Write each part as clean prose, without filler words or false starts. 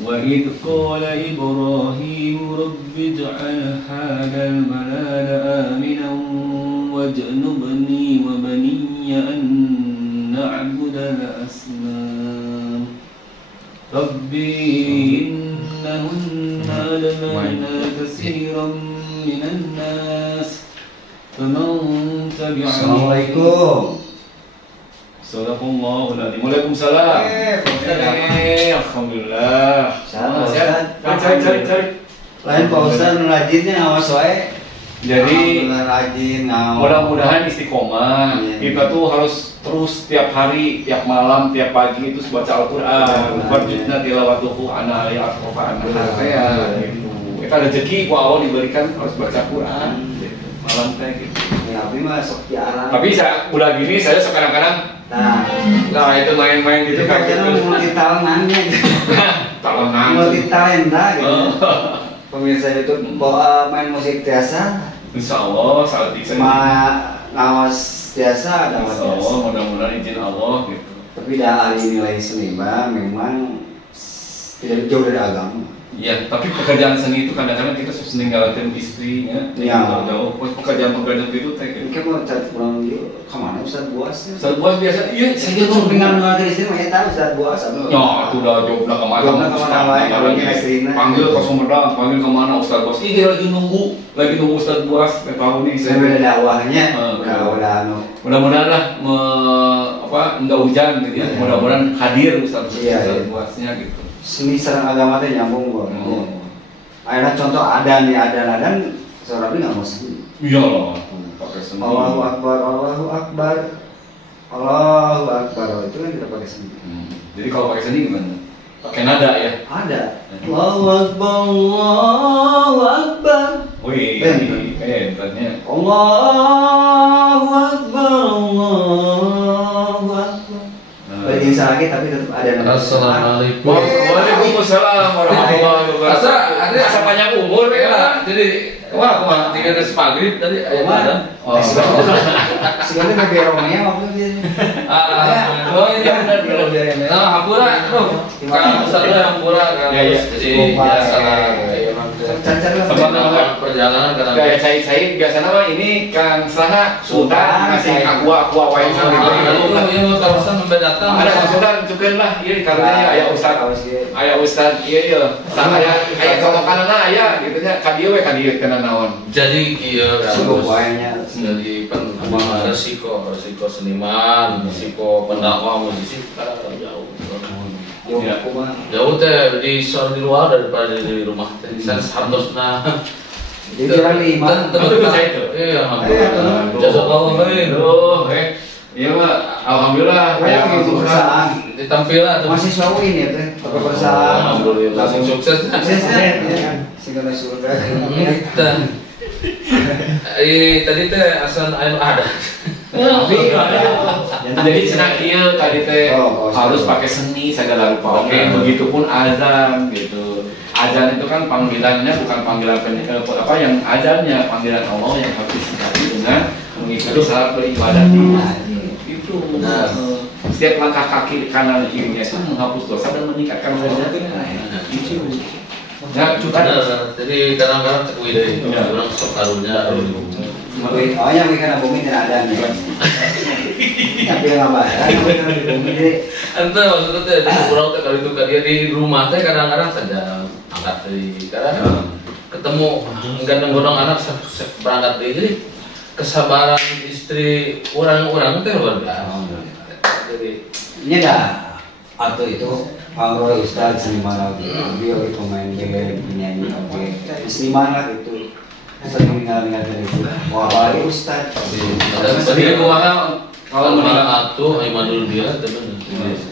وإذ قال إبراهيم رب اجعل هذا البلد آمنا واجنبني وبني أن نعبد الأصنام ربي إنهن أضللن كثيرا من الناس فمن تبعني. Assalamualaikum. Sadaqallahul adzim. Waalaikumsalam. Alhamdulillah. Cari. Lain Pak Ustaz rajinnya awas wae. Jadi rajin mudah-mudahan istiqomah. Kita tuh harus terus tiap hari, tiap malam, tiap pagi itu baca Al-Qur'an. Wajibna tilawatuhu ana ya atrofa ana ya gitu. Kita rezeki ku Allah diberikan harus baca Quran. Malam teh gitu. Tapi mah sok jarang. Tapi saya udah gini saya kadang-kadang nah itu main-main gitu kan gitu. Multi talenannya gitu. Talentan. Multi talenta gitu. Pemirsa YouTube main musik biasa. Insya Allah saat ini ngawas biasa ada Insya Allah mudah-mudahan izin Allah gitu. Tapi dari nilai seni memang tidak jauh dari agama. Iya, tapi pekerjaan seni itu kadang-kadang kita harus meninggalkan istrinya. Ya. Jauh. Pekerjaan itu teh. Mungkin mau cari pulang dia kemana Ustaz Buas? Ustaz Buas biasa, iya. Saya tuh pengen ngelatih istri, mah tahu Ustaz Buas. Ya, itu udah jauh lah kemana? Panggil ke Sumedang, panggil kemana Ustaz Buas? Iya lagi nunggu Ustaz Buas. Nggak tahu nih. Saya udah dakwahnya, udah mudah-mudahan lah, nggak hujan gitu ya. Mudah-mudahan hadir Ustaz Buasnya gitu. Seni sareng agama teh nyambung kok. Ayeuna contoh adan seorang nggak mau seni. Iya loh, pakai seni. Allahu Akbar, Allahu Akbar, Allahu Akbar itu kan tidak pakai seni. Jadi kalau pakai seni gimana? Pakai nada ya? Ada. Allahu Akbar, Allahu Akbar. Wih, benernya. Allahu Akbar, Allahu Akbar. Lagi lagi tapi tetap ada. Assalamualaikum. Waalaikumsalam warahmatullahi wabarakatuh. Asa banyak umur ya. Jadi wah 3 maghrib tadi aya mana? Oh. Sekarang pakai Romeo waktu dia. Oh iya benar. Nah, hampura tuh. Kang Ustaz hampura kan. Jadi biasa Cari perjalanan kadang. Kayak saya biasanya mah ini Kang Saha Sultan ngasih aqua wae sama itu kawasan membedakan. ada Kang Sultan cukeun lah ieu karunya aya Ustaz ieu sama aya kolokanana aya gitu nya ka dieu we ka dieu kana naon. Jadi ieu banyak dari resiko seniman, resiko pendakwah musisi kadang jauh. Jauh teh di luar daripada di rumah teh. Saya harusnya jadi jalan 5 Tentu saya itu. Iya, jazakallahu khair. Iya Pak, alhamdulillah kayak perusahaan ditampilan tuh. mahasiswa UIN ya teh, perusahaan. Alhamdulillah sukses. Segala surga. Tadi teh asal ada. Jadi cenah ieu tadi teh harus pakai seni segala rupa. Oke, begitupun azan gitu. Azan itu kan panggilannya bukan panggilan apa yang azannya panggilan Allah yang harus disikapi dengan mengikuti salat beribadah itu. Setiap langkah kaki kanan kirinya itu menghapus dosa dan meningkatkan derajatnya. Itu. Ya, jadi kadang-kadang cekui deh, orang sok karunya. Oh yang bikin bumi tidak ada nih. Tapi nggak bayar. Bumi deh. Ente maksudnya teh di kurang teh kali itu dia di rumah teh kadang-kadang saja angkat dari kadang ketemu gandeng gondong anak berangkat dari jadi kesabaran istri orang-orang teh luar biasa. Jadi ini ada atau itu Pak Roy Ustaz seniman lagi, beliau pemain band, penyanyi oke, seniman lah itu. Sering dengar dari itu. Wah, apalagi Ustaz. Jadi kumaha kalau meningkat tuh Imanul dia teman.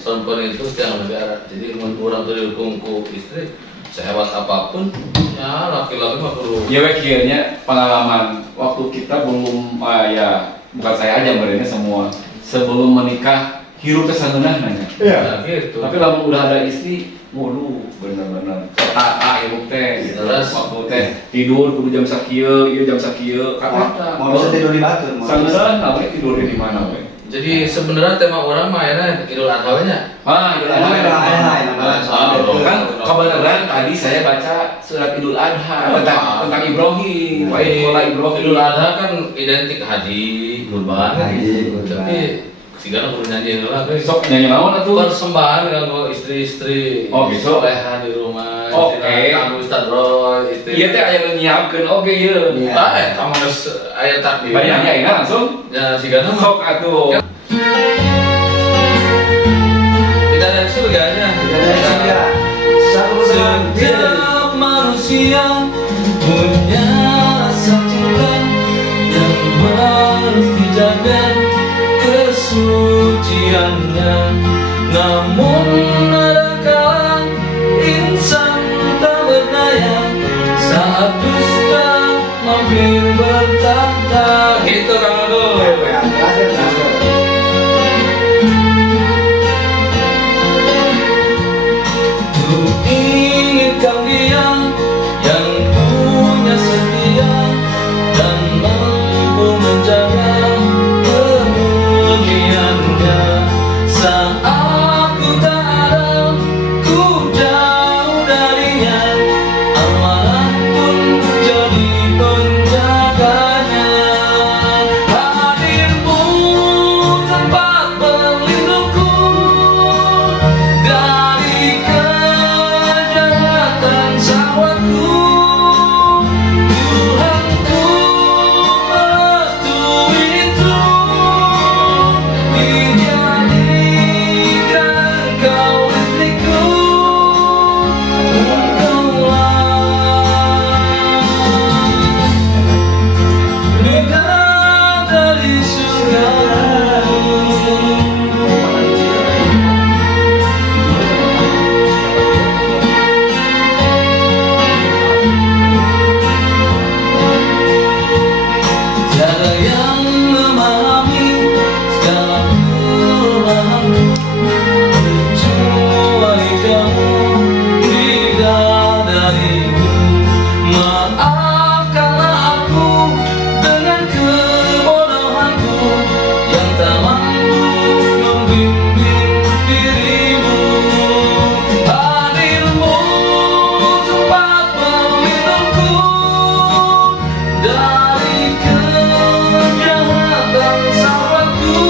Sampai itu setiap negara. Jadi orang tuh didukung istri sehebat apapun ya laki-laki mah perlu. Ya kayaknya pengalaman waktu kita belum ya bukan saya aja berarti semua sebelum menikah hirup kesangeunah nanya. Iya gitu. Tapi kalau udah ada istri, waduh bener-bener ketata hirup teh. Terus waktu teh tidur kudu jam sakieu, ieu jam sakieu. Mau bisa tidur di batu. Sangeunah nawe tidur di mana we? Jadi sebenarnya tema orang mah akhirnya Idul Adha nya. Idul Adha. Kan Kabar tadi saya baca surat Idul Adha tentang Ibrahim. Idul Adha kan identik haji, kurban. Tapi sigana perlu nyanyi lah. Sok nyanyi naon atuh? Persembahan kanggo istri-istri. Oh gitu. Soleha di rumah. Oke. Kanggo Ustaz Roy, istri. Iya teh aya nyiapkeun oge ieu. Kamu harus aya takdir. Bari nyanyi ayeuna langsung. Ya sigana mah. Sok atuh. Dari surganya. Setiap manusia punya satu yang harus dijaga kesuciannya. Namun ada kala insan tak berdaya saat dusta mampir bertahta. Gitu kan Aduh. Inginkan dia yang punya setia dan mampu menjaga kemuliaannya. Saat ku tak ada, ku jauh darinya, amanah pun jadi penjaganya. Hadirmu tempat berlindungku dari kejahatan syahwatku. Tuhanku merestui itu, dijadikan engkau istriku. Engkaulah bidadari surgaku. Tiada yang memahami segala kelemahanku kecuali kamu, bidadariku. Maafkanlah aku dengan kebodohanku yang tak mampu membimbing dirimu. Hadirmu tempat berlindungku dari kejahatan syahwatku.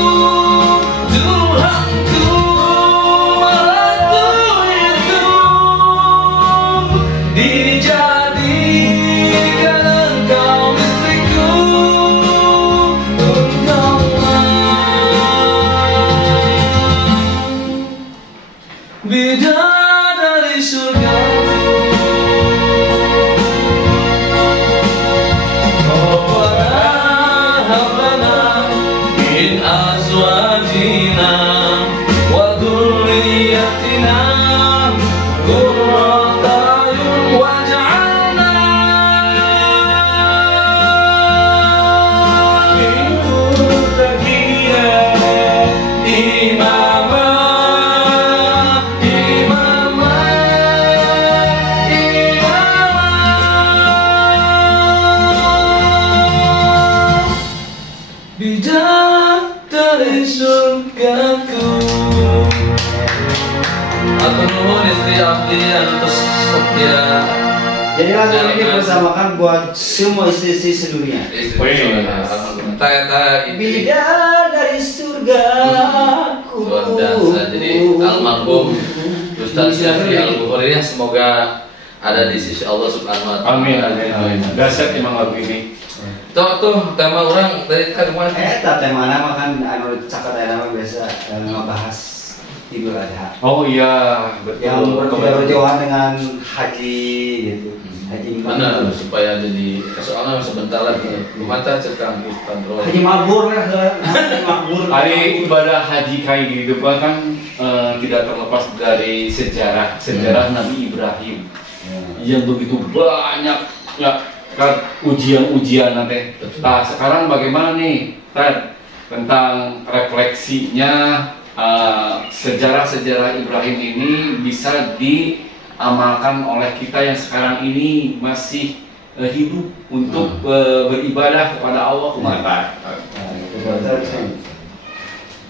Tuhanku merestui itu, dijadikan engkau istriku. Engkaulah bidadari surgaku. Rabbana hab lana min azwajina wa dhurriyyatina qurrata a'yun waj'alna lil muttaqina imama. Bidadari surgaku. Atur nuhun istri abdi anu tos setia. Jadi lagu ini bersamakan buat semua istri-istri sedunia. Bidadari surgaku. Luar biasa. Jadi almarhum Ustaz Syafri Al-Bukhari semoga ada di sisi Allah Subhanahu wa taala. Amin amin. Dahsyat emang lagu ini. Tuh tema orang dari kemarin. Tema nama kan anu cakat nama biasa ngebahas Idul Adha. Oh iya, betul. Yang berjauhan dengan haji gitu. Haji Mana supaya jadi soalnya sebentar lagi mata cekang kontrol. Haji mabur lah, haji mabur. Hari ibadah haji kayak gitu kan tidak terlepas dari sejarah Nabi Ibrahim yang begitu banyak ya kan ujian-ujian nanti. Nah sekarang bagaimana nih tentang refleksinya sejarah-sejarah Ibrahim ini bisa diamalkan oleh kita yang sekarang ini masih hidup untuk beribadah kepada Allah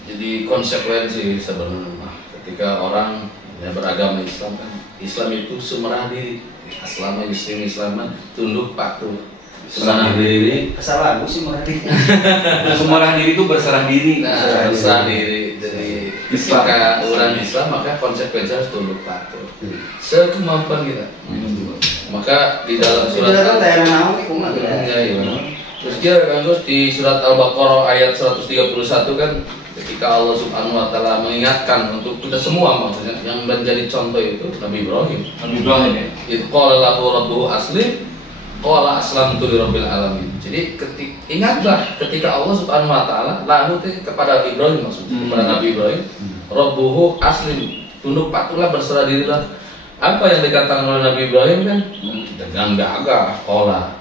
Jadi konsekuensi sebenarnya ketika orang ya beragama Islam kan. Islam itu semerah diri. Aslama yuslim Islaman, tunduk patuh. Serah diri. Kesalahan sih merah diri. Semerah diri itu berserah diri. Nah, berserah diri. Jadi ketika orang Islam maka konsekuensi harus tunduk patuh. Sekemampuan kita. Maka di dalam surat terus dia terus di surat Al-Baqarah ayat 131 kan ketika Allah Subhanahu wa taala mengingatkan untuk kita semua maksudnya yang menjadi contoh itu Nabi Ibrahim. Nabi Ibrahim ya. Itu qala lahu rabbuhu aslim qala aslamtu lirabbil alamin. Jadi ingatlah ketika Allah Subhanahu wa taala lahu kepada Ibrahim maksudnya kepada Nabi Ibrahim rabbuhu aslim, tunduk patuhlah berserah dirilah. Apa yang dikatakan oleh Nabi Ibrahim kan dengan gagah qala.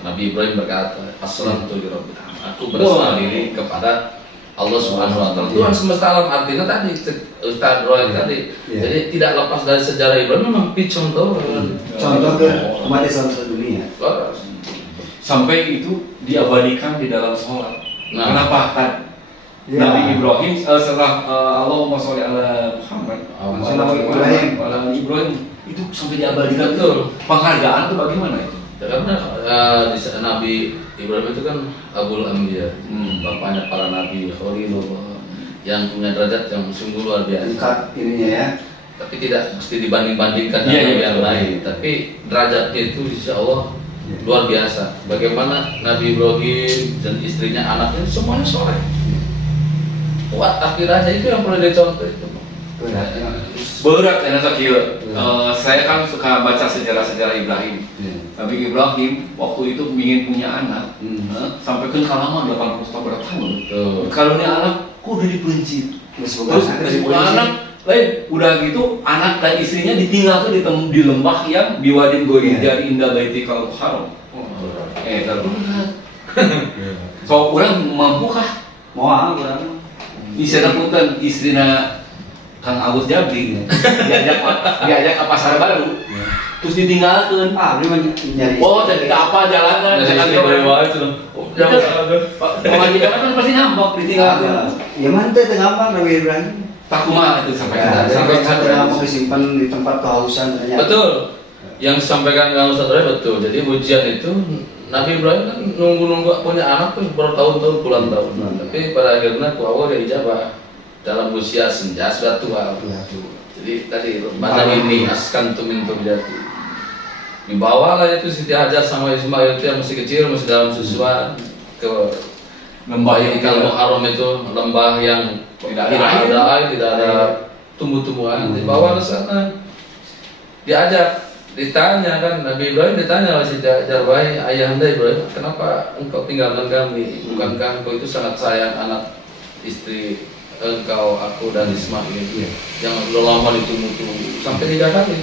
Nabi Ibrahim berkata, aslamtu lirabbil alamin. Aku berserah diri kepada Allah Subhanahu wa taala. Tuhan semesta alam artinya tadi Ustaz Roy tadi. Jadi tidak lepas dari sejarah Ibrahim memang contoh ke umat Islam sedunia. Sampai itu diabadikan di dalam sholat. Nah. Kenapa kan? Nabi Ibrahim setelah Allahumma sholli ala Muhammad ala Ibrahim itu sampai diabadikan. Betul. Penghargaan itu bagaimana itu? Karena Nabi Ibrahim itu kan Abul Anbiya, bapaknya para nabi, Khalilullah, yang punya derajat yang sungguh luar biasa. Tingkat ininya ya. Tapi tidak mesti dibanding-bandingkan dengan yang lain. Tapi derajatnya itu insya Allah luar biasa. Bagaimana Nabi Ibrahim dan istrinya, anaknya semuanya soleh. Kuat akhirnya itu yang perlu dicontoh itu. Berat ya sakit. Saya kan suka baca sejarah-sejarah Ibrahim. Nabi Ibrahim waktu itu ingin punya anak, sampai ke halaman 80 tahun. Kalau ini anak, kok udah dibenci. Terus anak lain, udah gitu anak dan istrinya ditinggal tuh di lembah yang biwadin goyim dari indah baitikal haram. So orang mampukah? Mau orang. Bisa punten istrina Kang Agus Jabri diajak ke pasar baru. Terus ditinggalkan. Nyari. Oh, jadi apa jalanan? Pemajikan kan pasti ngambek ditinggalkan. Ya mantep ngambek Nabi Ibrahim. Takuma itu sampai ngambek disimpan di tempat kehausan ternyata. Betul. Yang disampaikan Kang Ustaz betul. Jadi ujian itu Nabi Ibrahim kan nunggu punya anak tuh bertahun-tahun, puluhan tahun. Tapi pada akhirnya Allah dia ijabah dalam usia senja sudah tua. Jadi tadi mana ini askantum min turbiyati. Dibawalah itu Siti Hajar sama Ismail itu yang masih kecil, masih dalam susuan ke lembah yang kalau Muharram itu lembah yang tidak ada air, tidak ada tumbuh-tumbuhan. Dibawa ke sana, diajak, ditanya kan Nabi Ibrahim ditanya oleh Siti Hajar, wahai ayahanda Ibrahim, kenapa engkau tinggalkan kami? Bukankah engkau itu sangat sayang anak istri engkau, aku dan Ismail yang sudah lama ditunggu-tunggu sampai 3 kali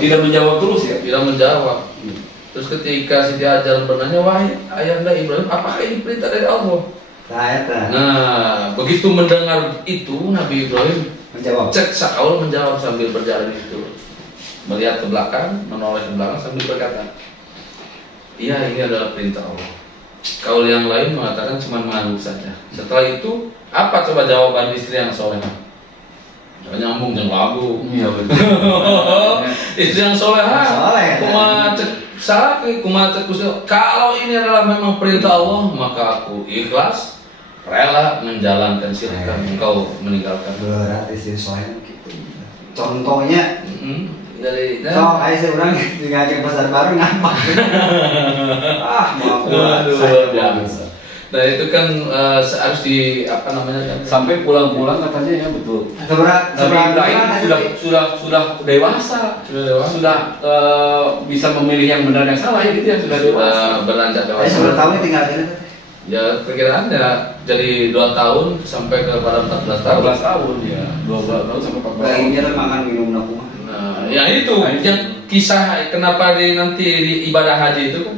tidak menjawab terus ya? Tidak menjawab. Terus ketika Siti Hajar bertanya, wahai ayahanda Ibrahim, apakah ini perintah dari Allah? Nah, begitu mendengar itu Nabi Ibrahim menjawab. Cek Saul menjawab sambil berjalan itu, melihat ke belakang, menoleh ke belakang sambil berkata, iya ini adalah perintah Allah. Kaul yang lain mengatakan cuma mengangguk saja. Setelah itu apa coba jawaban istri yang soleh? Nyambung dengan lagu. Iya betul. Istri yang solehah. Kalau ini adalah memang perintah Allah, maka aku ikhlas, rela menjalankan. Silakan engkau meninggalkan. Berat istri soleh gitu. Contohnya dari kayak seorang ngajak pasar baru ngambek. Mau biasa. Nah itu kan harus di apa namanya kan? Sampai pulang-pulang katanya ya betul. Sebenarnya sudah dewasa, sudah bisa memilih yang benar yang salah ya gitu ya, sudah dewasa. Beranjak dewasa. Seberapa tahun tinggal di sana? Ya perkiraannya jadi 2 tahun sampai kepada 14 tahun. 14 tahun ya, 12 tahun sampai 14 tahun. Lainnya kan makan minum nakumah. Nah, yang itu yang kisah kenapa nanti di ibadah haji itu kan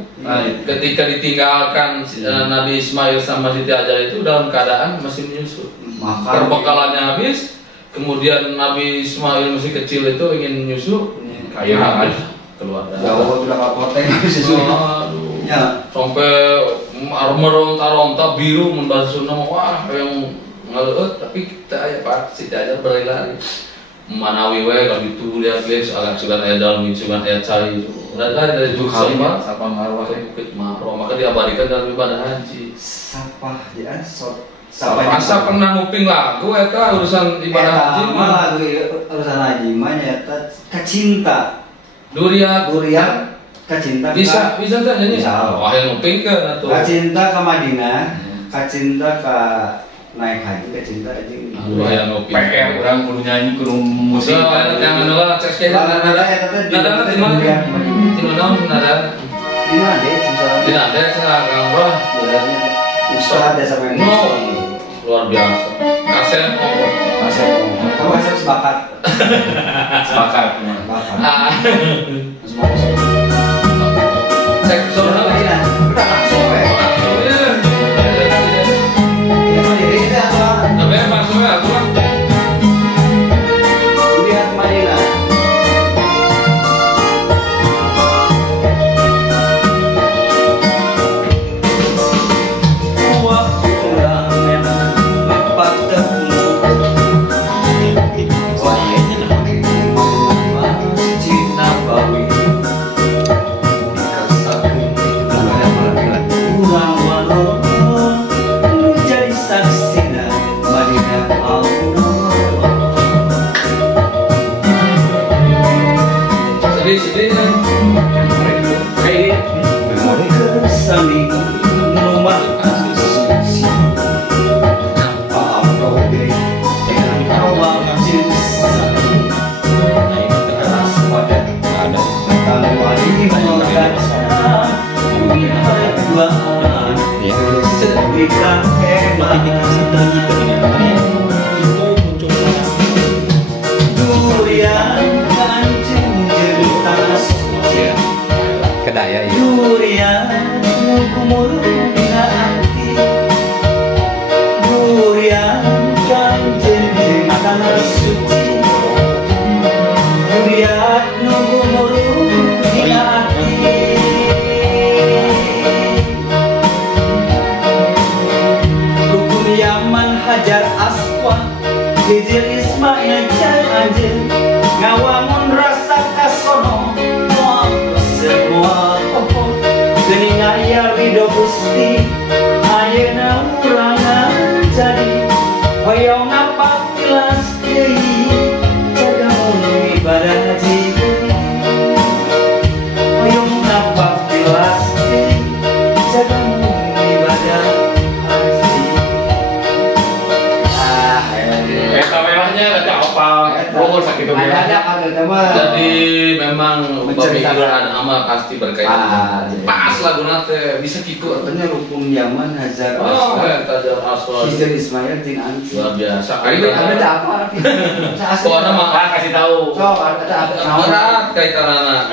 ketika ditinggalkan Nabi Ismail sama Siti Hajar itu dalam keadaan masih menyusu. Perbekalannya habis, kemudian Nabi Ismail masih kecil itu ingin menyusu, kayak keluar. Jauh udah kapoteng susu. Ya, sampai meronta-ronta biru membasuh nama, wah yang ngelut, tapi kita ya Pak Siti Hajar berlari-lari. manawi we kalau itu lihat agak sugan aya dalam sugan aya cai dari itu Sapa marwah ke Bukit Marwah maka diabadikan dalam ibadah haji. Sapa ya Asa pernah nguping lagu eta urusan ibadah haji mah lagu urusan haji mah nyata kacinta duriat kacinta bisa teh nyanyi wah yang nguping ke atuh kacinta ka Madinah kacinta ka naik haji kacinta aja yang nguping PR urang kudu nyanyi kudu musik yang anu lah cek skena nada di mana di mana nada di mana deh Kang Roh usaha desa main luar biasa kaset kamu kaset sebakat cek soalnya udah langsung ya lihat Madinah Kedaya ya. Durian kumur dina ati durian kanjeng tanah suci durian kumur dina ati rukun Yaman Hajar Aswad Hijir Ismail Jan Anjir ngawangun rasa kasono semua pokok gening aya ridho Gusti ayeuna urang jadi hoyong apa tilas deui jaga mun ibadah haji hoyong apa tilas deui jaga mun ibadah haji eta merahnya ada apa sakitu ada jadi memang pemikiran amal pasti berkaitan pas lagu nate bisa gitu artinya rukun Yaman Hajar Aswad Hijir Ismail Tin Ansi luar biasa ada apa soalnya mah kasih tahu berat kaitanana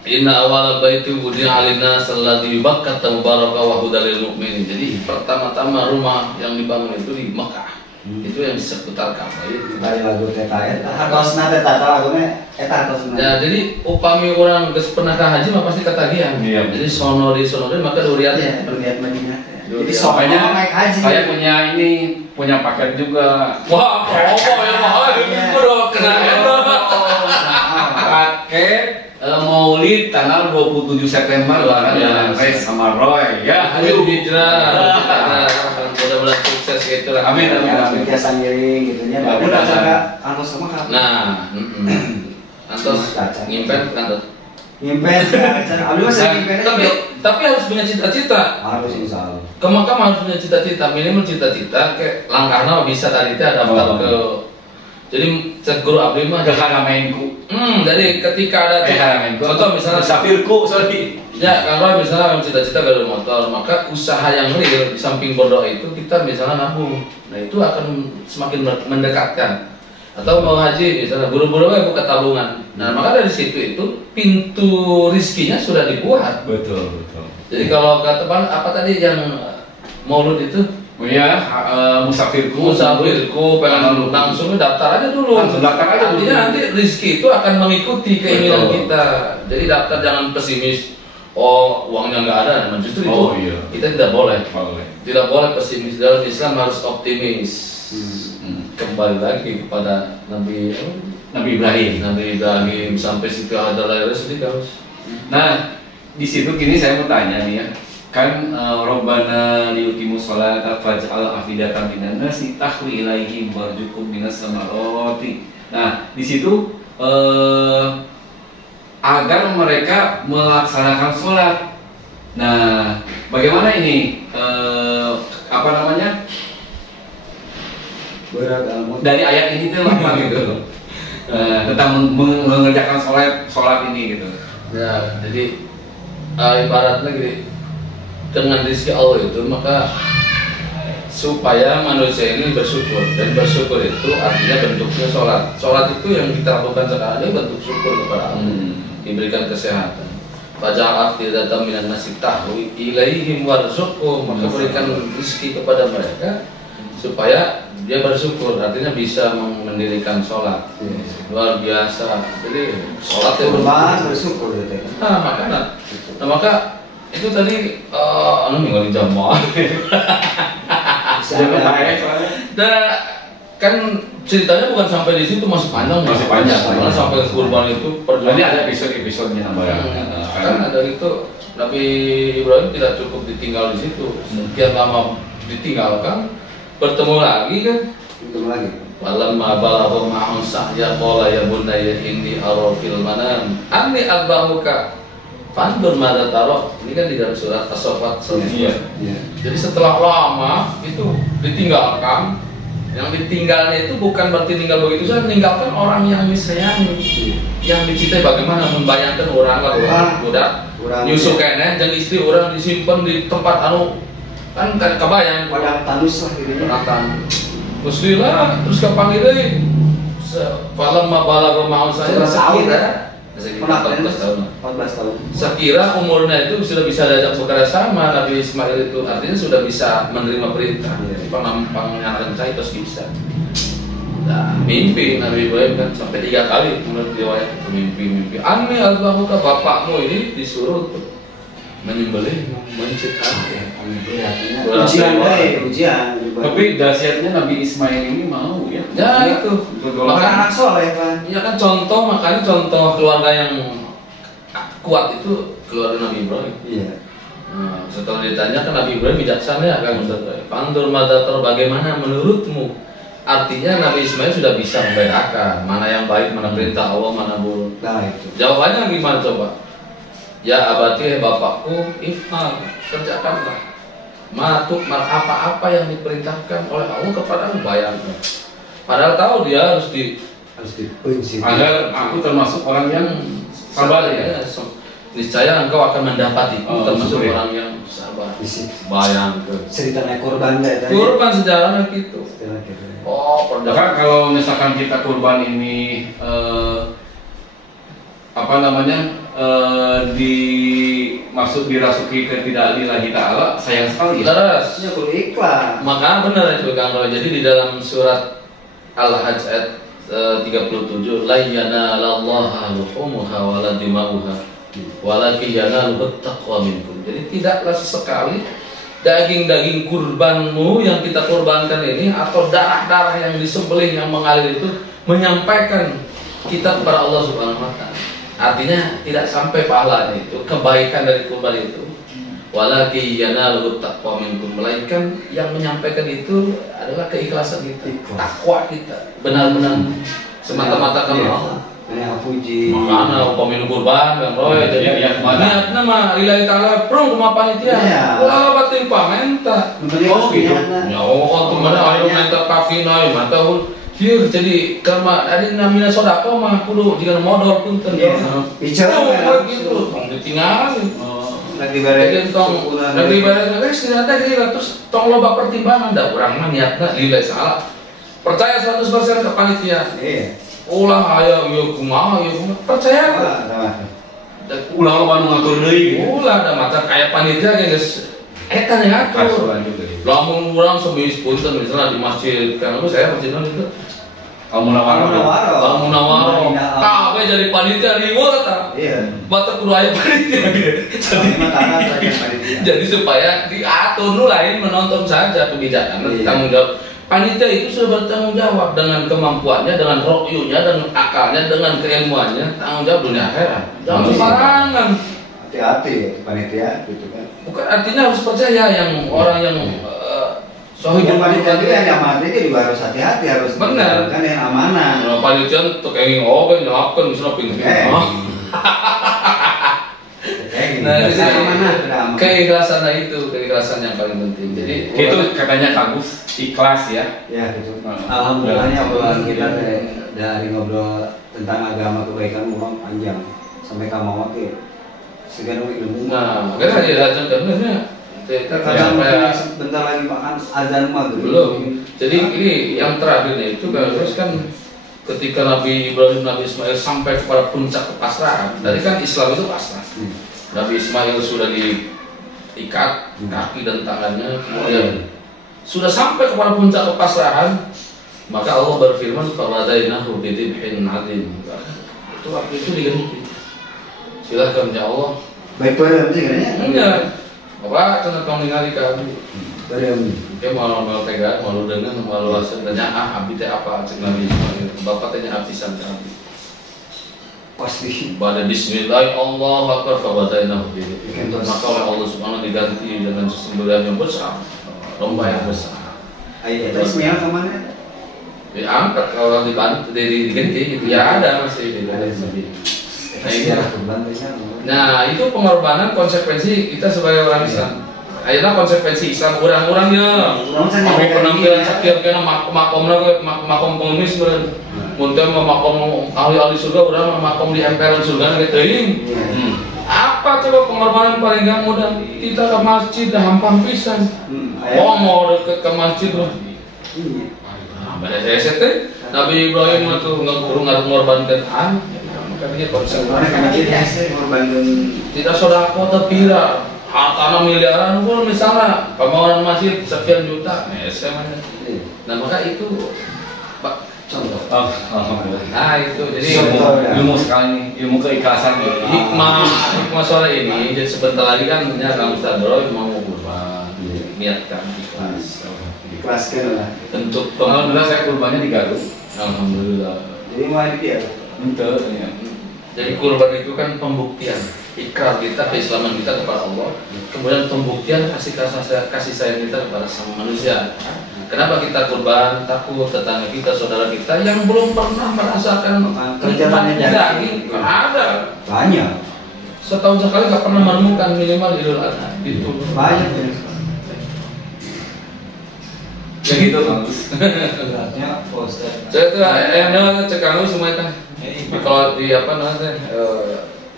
Inna awal baiti wudi'a lin-nas alladzi bi Bakkah mubarakah wa hudal lil mu'minin. Jadi pertama-tama rumah yang dibangun itu di Mekah. Itu yang seputar Ka'bah itu. Dari lagu TKR, hartosna teh tata laguna eta hartosna. Ya, jadi upami orang geus pernah ka haji mah pasti ketagihan. Iya. Jadi sonori maka duriat. Iya, duriat Madinah. Jadi soalnya naik haji. Saya punya paket juga. Wah, apa ya mahal itu kena eta. Paket Maulid tanggal 27 September bareng Res sama Roy ya. Ayo hijrah. Mudah-mudahan sukses gitu lah. Amin. Biasa ngiring gitu nya. Udah jaga kantos sama kan. Nah, kantos nyimpen kantos. Nyimpen abdi mah sering nyimpen. Tapi harus punya cita-cita. Harus insyaallah. Ke Makkah harus punya cita-cita, minimal cita-cita ke langkahna bisa tadi teh daftar ke. Jadi cek guru abdi mah ke Haramainku. Jadi ketika ada contoh misalnya Safirku, sorry. Ya, kalau misalnya cita-cita gak ada motor, maka usaha yang real di samping berdoa itu kita misalnya nabung. Nah, itu akan semakin mendekatkan. Atau mau haji misalnya buru-buru buka tabungan. Nah, maka dari situ itu pintu rizkinya sudah dibuat. Betul. Jadi kalau kata apa tadi yang maulud itu? Oh iya, musafirku pengen langsung daftar aja dulu. Artinya nanti rezeki itu akan mengikuti keinginan kita. Jadi daftar jangan pesimis. Oh, uangnya nggak ada. Nah, justru itu kita tidak boleh. Tidak boleh pesimis. Dalam Islam harus optimis. kembali lagi kepada Nabi Ibrahim. Sampai situ ada lahir sedikit. Nah, di situ gini saya mau tanya nih ya. Kan Rabbana liyuqimus sholata faj'al afidatan minan nasi tahwi ilaihim warzuqhum minas samarati. Nah, di situ agar mereka melaksanakan sholat. Nah, bagaimana ini apa namanya? Dari ayat ini tuh apa gitu? Tentang mengerjakan sholat ini gitu. Ya, jadi ibaratnya gini, dengan rezeki Allah itu maka supaya manusia ini bersyukur, dan bersyukur itu artinya bentuknya sholat. Sholat itu yang kita lakukan sekarang ini bentuk syukur kepada Allah, diberikan kesehatan. Faja'al afidatan minan nasi tahwi ilaihim warzuqhum, maka berikan rezeki kepada mereka supaya dia bersyukur, artinya bisa mendirikan sholat. Luar biasa. Jadi sholat itu bersyukur gitu. maka itu tadi ninggalin jamaah. Nah, kan ceritanya bukan sampai di situ, masih panjang. Karena sampai kurban itu Ini ada episode-episodenya tambah. Kan ada itu Nabi Ibrahim tidak cukup ditinggal di situ. Sekian lama ditinggalkan, bertemu lagi kan? Walamma balagha ma'ahum sa'ya qala ya bunayya inni ara fil manam anni adbahuka fandur madza tara. Ini kan di dalam surat As-Saffat. Jadi setelah lama itu ditinggalkan, yang ditinggalnya itu bukan berarti tinggal begitu saja, meninggalkan orang yang disayangi, yang dicintai. Bagaimana membayangkan orang udah nyusu kene dan istri orang disimpan di tempat kan kebayang padang tanus lah gitu. Muslilah terus kapan itu falam balagha ma'ahum saya Sekitar 14 tahun. Sekira umurnya itu sudah bisa diajak bekerja sama Nabi Ismail itu, artinya sudah bisa menerima perintah. Pengampangnya rencana itu bisa. Nah, mimpi Nabi Ibrahim kan sampai 3 kali menurut riwayat mimpi. Anni albahuka, bapakmu ini disuruh untuk menyembelih, mencekak. Ujian. Tapi dahsyatnya Nabi Ismail ini mau ya. Ya itu. Maka anak soleh kan. Iya kan makanya contoh keluarga yang kuat itu keluarga Nabi Ibrahim. Iya. Nah, setelah ditanyakan Nabi Ibrahim bijaksana ya kan Ustaz. Pandur madatar, bagaimana menurutmu? Artinya Nabi Ismail sudah bisa membedakan mana yang baik, mana perintah Allah, mana buruk. Nah itu. Jawabannya gimana coba? Ya abati, bapakku, ifham, kerjakanlah. Apa-apa yang diperintahkan oleh Allah kepadamu, bayangkan. Padahal tahu dia harus dibenci. Agar aku termasuk orang yang sabar ya. Niscaya engkau akan mendapat itu, termasuk orang yang sabar. Bayangkan. Ceritanya kurban ya. Kurban sejarahnya gitu. Maka kalau misalkan kita kurban ini dirasuki ke tidak lillahi ta'ala, sayang sekali ya. Terus ya kudu ikhlas. Maka benar itu Kang Roy. Jadi di dalam surat Al-Hajj ayat 37, la yanalallaha luhumuha wala dima'uha walakin yanaluhut taqwa minkum. Jadi tidaklah sesekali daging-daging kurbanmu yang kita kurbankan ini atau darah-darah yang disembelih yang mengalir itu menyampaikan kita kepada Allah Subhanahu wa taala. Artinya tidak sampai pahala itu, kebaikan dari kurban itu. Walakin yanaluhut taqwa minkum, melainkan yang menyampaikan itu adalah keikhlasan kita, takwa kita, benar-benar semata-mata karena Allah. Ini puji. Makanya pemilu kurban Bang Roy, jadi niatnya mah lillahi ta'ala prong kuma panitia. Ulah batin pamenta. Oh gitu. Ya oh kemana ayo minta kaki naik mata Iya, jadi karena ada namanya sodako mah kudu jika modal punten. Bicara gitu, ditinggal. Lagi bareng guys, ternyata gila terus tong loba pertimbangan dah urang mah niatna lillahi salah. Percaya 100% ke panitia. Iya. Ulah aya ieu kumaha percaya. Ulah loba nu ngatur deui. Ulah da mata kaya panitia geus eta ngatur. Lamun urang semis punten misalnya di masjid kan saya masjid itu Al-Munawwarah. Kabeh jadi panitia riweuh ta. Iya. Mata kudu aya panitia. Jadi supaya diatur nu lain menonton saja kebijakan tanggung jawab panitia itu sudah bertanggung jawab dengan kemampuannya, dengan rokyunya, dengan akalnya, dengan keilmuannya, tanggung jawab dunia akhirat. Jangan sembarangan. Hati-hati ya panitia gitu kan. Bukan artinya harus percaya yang orang yang soalnya panitia juga yang amanatnya juga harus hati-hati, harus benar kan yang amanah. Nah, panitia untuk yang kan nyelapkan misalnya pinggir. Nah, keikhlasan itu keikhlasan yang paling penting. Jadi itu katanya Kagus ikhlas ya. Ya gitu. Alhamdulillahnya obrolan kita dari ngobrol tentang agama kebaikan uang panjang sampai kamu waktu segan ilmu. Nah, karena dia contohnya kadang bentar lagi makan azan maghrib. Belum. Jadi ini yang terakhirnya itu terus kan ketika Nabi Ibrahim, Nabi Ismail sampai kepada puncak kepasrahan. Tadi kan Islam itu pasrah. Nabi Ismail sudah diikat kaki dan tangannya, kemudian sudah sampai kepada puncak kepasrahan, maka Allah berfirman, "Fawadainahu bidibhin 'adzim." Itu waktu itu diganti. Silakan ya Allah. Baik tuh ada penting kan ya? Enggak. Bapak kena tong ningali ka abdi. Dari Dia mau tegaan, mau dengan, mau luasan tanya abdi teh apa cek Nabi Ismail. Bapak tanya abdi sampai abdi. pasti Pada Bismillah Allah Akbar fawadainahu bidibhin. Maka oleh Allah Subhanahu diganti dengan sesembelihan yang besar, domba yang besar. Ayo itu Ismail kemana? Diangkat kalau dibantu diganti gitu ya ada masih di nah itu pengorbanan konsekuensi kita sebagai orang Islam. Ayeuna konsekuensi Islam orang-orangnya mau penampilan sakit kena makom pengemis beureun mun teh makom ahli surga urang makom di emperan surga ge teuing. Apa coba pengorbanan paling gak mudah? Kita ke masjid dah hampang pisan. Mau deket ke masjid loh. Pada saya teh Nabi Ibrahim itu ngorbankan makanya konsep tidak sodako tepira hartana miliaran pun misalnya pembangunan masjid sekian juta nah maka itu contoh nah itu jadi ilmu sekali nih, ilmu keikhlasan hikmah sore ini jadi sebentar lagi kan Kang Ustaz Bro mau kurban niatkan ikhlaskan lah untuk alhamdulillah saya kurbannya di Garut. Alhamdulillah jadi mana dia jadi kurban itu kan pembuktian ikrar kita keislaman kita kepada Allah, kemudian pembuktian kasih sayang kita kepada sama manusia. Kenapa kita kurban? Takut tetangga kita, saudara kita yang belum pernah merasakan nikmatnya daging ada banyak. Setahun sekali nggak pernah menemukan minimal Idul Adha itu banyak. Ya gitu bagus. Beratnya poster. Saya tuh ayamnya cekang semua itu. Kalau di apa namanya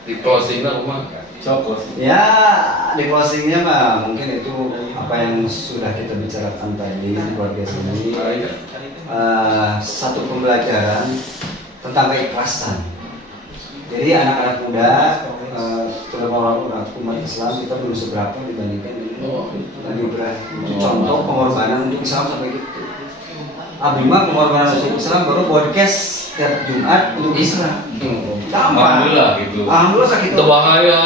di closing lah rumah. Cokos. Ya di closingnya mah mungkin itu apa yang sudah kita bicarakan tadi di podcast ini. Satu pembelajaran tentang keikhlasan. Jadi anak-anak muda, terutama orang umat Islam kita belum seberapa dibandingkan Nabi Ibrahim. Itu contoh pengorbanan untuk Islam sampai gitu. Abdi mah pengorbanan untuk Islam baru podcast setiap Jumat untuk Islam. Alhamdulillah gitu. Alhamdulillah sakit. Itu bahaya.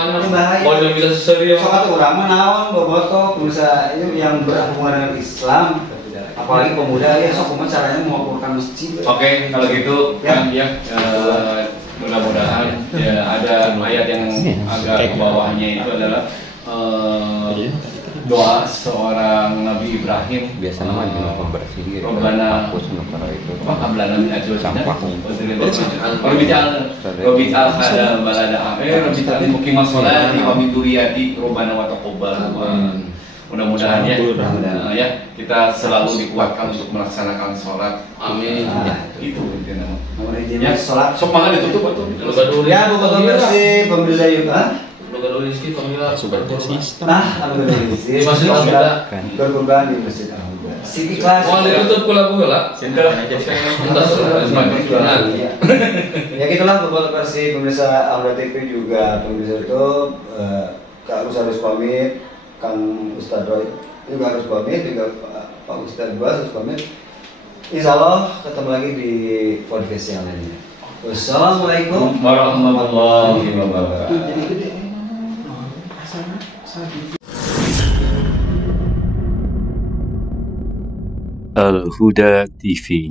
Kalau dia bisa serius. Soalnya orang mah naon bobotoh berusaha itu yang berhubungan dengan Islam. Apalagi pemuda ya sok caranya mengukurkan masjid. Oke, kalau gitu mudah-mudahan ya ada ayat yang agak ke bawahnya itu adalah doa seorang Nabi Ibrahim biasa namanya pembersih gitu. Robbana hapus nukara itu. apa hablana min ajwajina sampah. Robital ada balada robital mukimas sholati wa min duriyati Robbana wa taqabbal. Mudah-mudahan ya kita selalu dikuatkan untuk melaksanakan sholat. Amin. Itu intinya. Ya sholat. Sok makan ditutup atau? Ya buka bersih pemirsa juga. Bukan rezeki pemilah super kurban. Nah, alhamdulillah Di masjid Al-Huda. berkurban di masjid Al-Huda. Si ikhlas. Mau ditutup pula pula. Ya gitulah buka bersih pemirsa Al-Huda TV juga pemirsa YouTube. Kak Ustaz harus pamit, Kang Ustaz Roy juga harus pamit, juga Pak Ustaz Bas harus pamit. Insya Allah ketemu lagi di podcast yang lainnya. Wassalamualaikum warahmatullahi wabarakatuh. Al Huda TV.